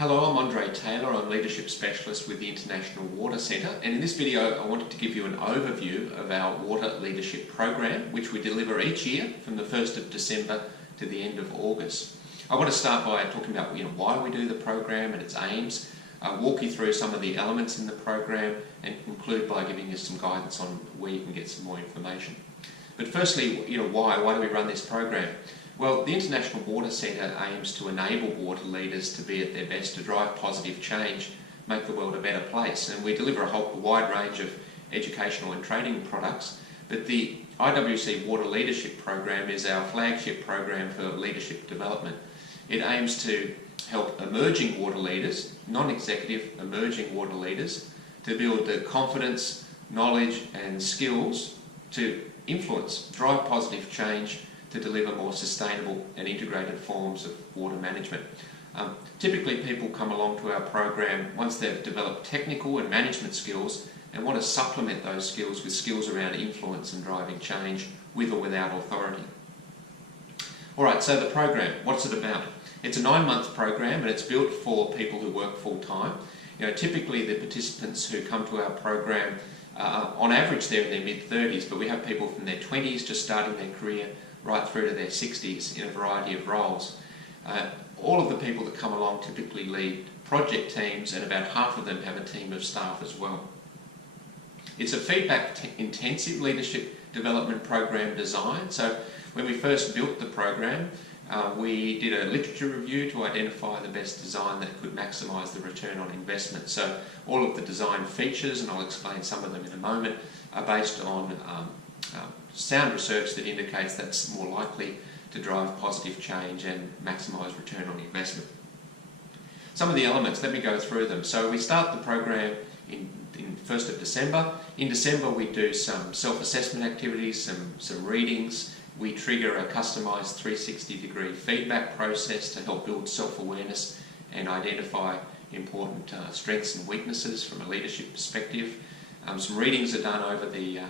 Hello, I'm André Taylor. I'm Leadership Specialist with the International Water Centre, and in this video I wanted to give you an overview of our Water Leadership Program, which we deliver each year from the 1st of December to the end of August. I want to start by talking about why we do the program and its aims, walk you through some of the elements in the program, and conclude by giving you some guidance on where you can get some more information. But firstly, why do we run this program? Well, the International Water Centre aims to enable water leaders to be at their best, to drive positive change, make the world a better place. And we deliver a wide range of educational and training products. But the IWC Water Leadership Program is our flagship program for leadership development. It aims to help emerging water leaders, non-executive emerging water leaders, to build the confidence, knowledge and skills to influence, drive positive change, to deliver more sustainable and integrated forms of water management. Typically people come along to our program once they've developed technical and management skills and want to supplement those skills with skills around influence and driving change with or without authority. Alright, so the program, what's it about? It's a 9-month program and it's built for people who work full-time. Typically the participants who come to our program, on average they're in their mid-30s, but we have people from their 20s just starting their career right through to their 60s in a variety of roles. All of the people that come along typically lead project teams, and about half of them have a team of staff as well. It's a feedback-intensive leadership development program design. So when we first built the program, we did a literature review to identify the best design that could maximise the return on investment. So all of the design features, and I'll explain some of them in a moment, are based on sound research that indicates that's more likely to drive positive change and maximise return on investment. Some of the elements, let me go through them. So we start the program in 1st of December. In December we do some self-assessment activities, some readings. We trigger a customised 360-degree feedback process to help build self-awareness and identify important strengths and weaknesses from a leadership perspective. Some readings are done over the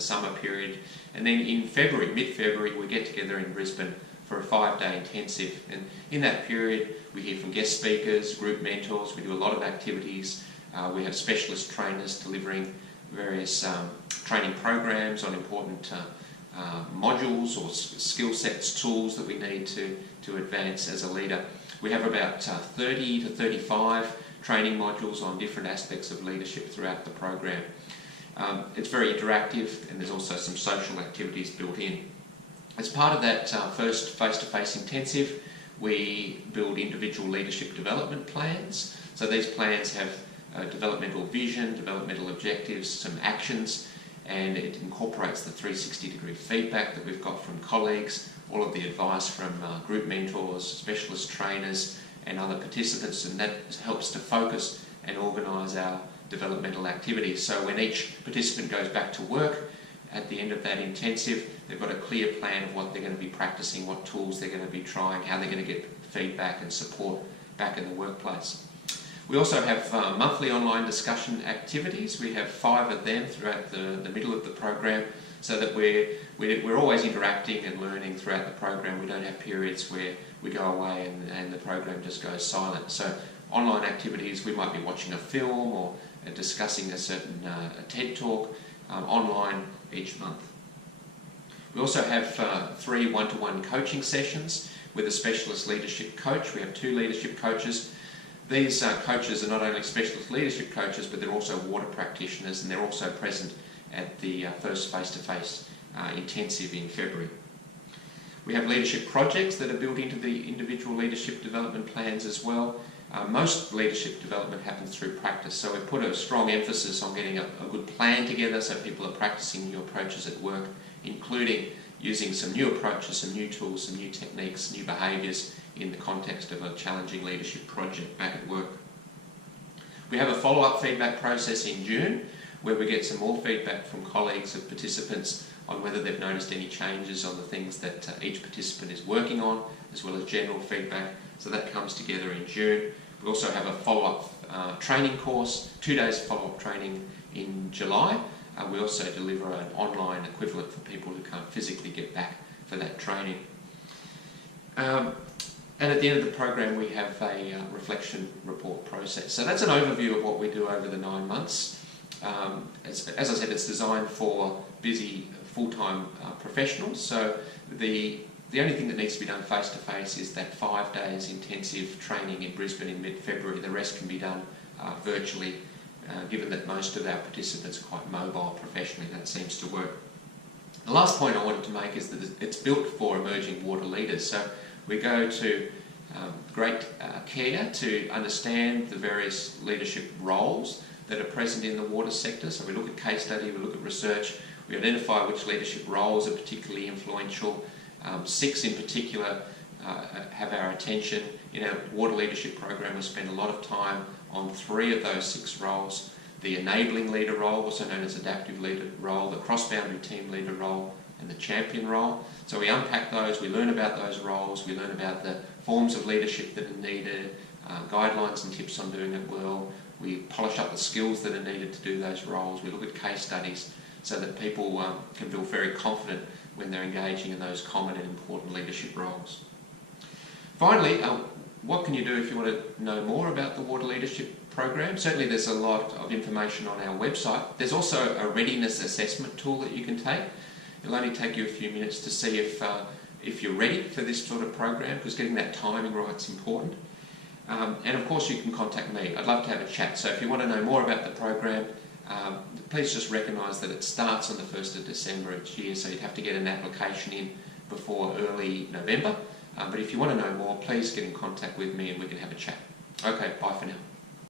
summer period, and then in February, mid-February, we get together in Brisbane for a 5-day intensive. And in that period, we hear from guest speakers, group mentors. We do a lot of activities. We have specialist trainers delivering various training programs on important modules or skill sets, tools that we need to advance as a leader. We have about 30 to 35 training modules on different aspects of leadership throughout the program. It's very interactive, and there's also some social activities built in. As part of that first face-to-face intensive, we build individual leadership development plans. So these plans have developmental vision, developmental objectives, some actions, and it incorporates the 360-degree feedback that we've got from colleagues, all of the advice from group mentors, specialist trainers and other participants, and that helps to focus and organise our developmental activities. So when each participant goes back to work at the end of that intensive, they've got a clear plan of what they're going to be practicing, what tools they're going to be trying, how they're going to get feedback and support back in the workplace. We also have monthly online discussion activities. We have 5 of them throughout the middle of the program, so that we're always interacting and learning throughout the program. We don't have periods where we go away and the program just goes silent. So online activities, we might be watching a film or discussing a certain TED talk online each month. We also have 3 one-to-one coaching sessions with a specialist leadership coach. We have 2 leadership coaches. These coaches are not only specialist leadership coaches, but they're also water practitioners, and they're also present at the first face-to-face intensive in February. We have leadership projects that are built into the individual leadership development plans as well. Most leadership development happens through practice, so we put a strong emphasis on getting a good plan together so people are practicing new approaches at work, including using some new approaches, some new tools, some new techniques, new behaviours in the context of a challenging leadership project back at work. We have a follow-up feedback process in June where we get some more feedback from colleagues of participants on whether they've noticed any changes on the things that each participant is working on, as well as general feedback. So that comes together in June. We also have a follow-up training course, 2 days of follow-up training in July. We also deliver an online equivalent for people who can't physically get back for that training. And at the end of the program we have a reflection report process. So that's an overview of what we do over the 9 months. As I said, it's designed for busy full-time professionals, so the only thing that needs to be done face-to-face is that 5 days intensive training in Brisbane in mid-February. The rest can be done virtually, given that most of our participants are quite mobile professionally. That seems to work. The last point I wanted to make is that it's built for emerging water leaders. So we go to great care to understand the various leadership roles that are present in the water sector. So we look at case study, we look at research, we identify which leadership roles are particularly influential. 6 in particular have our attention. In our water leadership program we spend a lot of time on 3 of those 6 roles. The enabling leader role, also known as adaptive leader role, the cross-boundary team leader role, and the champion role. So we unpack those, we learn about those roles, we learn about the forms of leadership that are needed, guidelines and tips on doing it well. We polish up the skills that are needed to do those roles. We look at case studies so that people can feel very confident when they're engaging in those common and important leadership roles. Finally, what can you do if you want to know more about the Water Leadership Program? Certainly there's a lot of information on our website. There's also a readiness assessment tool that you can take. It'll only take you a few minutes to see if you're ready for this sort of program, because getting that timing right is important. And of course you can contact me. I'd love to have a chat. So if you want to know more about the program, please just recognise that it starts on the 1st of December each year, so you'd have to get an application in before early November. But if you want to know more, please get in contact with me and we can have a chat. Okay, bye for now.